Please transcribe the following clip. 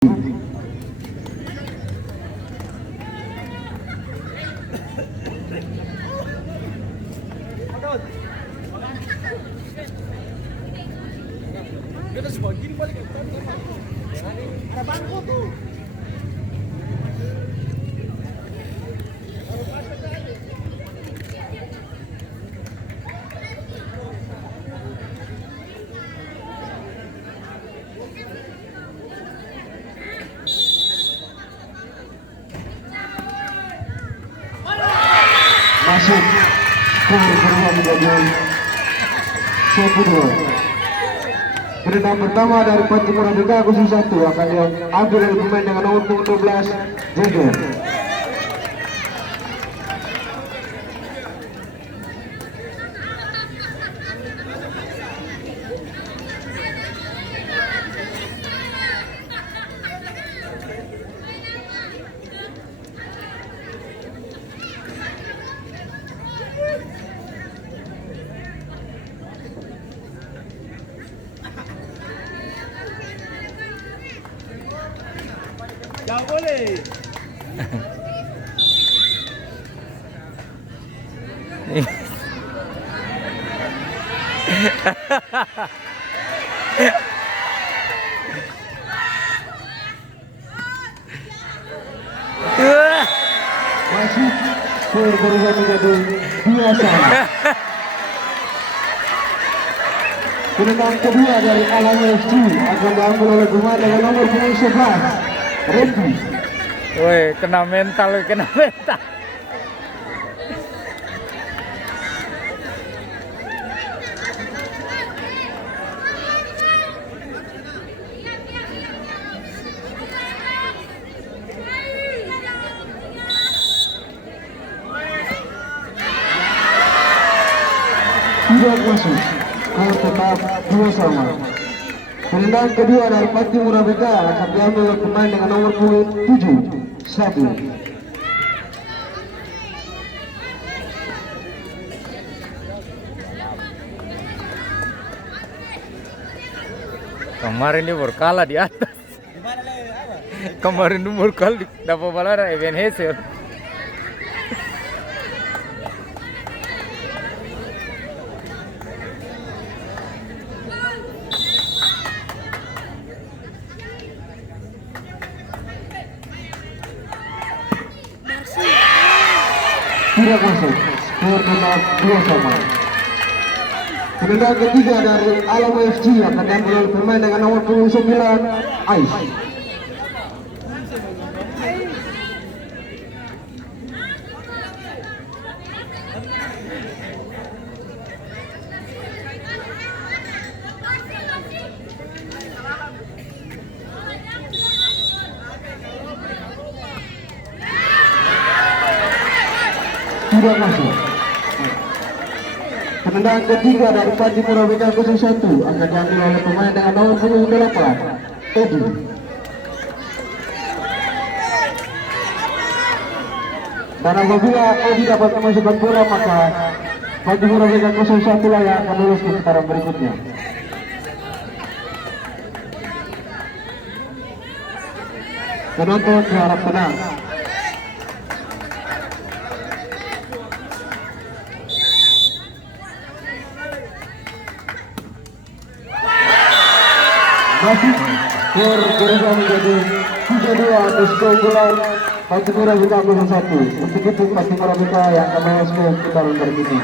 Ada bangku tuh. Masuk skor kedua menjadi 1-2. Tendangan pertama dari Patimura Beka khusus 1 akan diambil dari pemain dengan nomor 12 Jeger. Gak boleh. Masuk skor kedua menjadi 2-1. Tendangan kedua dari Alam FC akan diambil oleh pemain dengan nomor 11 Randy. Woi, kena mental, kena mental. Tidak masuk, skor tetap 2-2. Tendangan kedua dari Patimura Beka akan diambil oleh pemain dengan nomor 7 1. Kemarin dia baru kalah di atas. Gimana lagi apa? Kemarin dia baru kalah dapat balara event hasil. Tidak masuk, skor tetap 2-2. Tendangan ketiga dari Alam FC akan diambil oleh pemain dengan nomor 29 Ais. Tidak masuk. Tendangan ketiga dari Patimura Beka khusus 1 akan diambil oleh pemain dengan nomor 28 Edi. Dan apabila Edi dapat memasukkan bola, maka Patimura Beka khusus 1 lah yang akan lulus ke putaran berikutnya. Penonton diharap tenang. Masih skor berubah menjadi 3-2 atas keunggulan Patimura Beka 01. Untuk itu Patimura Beka yang akan lolos ke putaran berikutnya.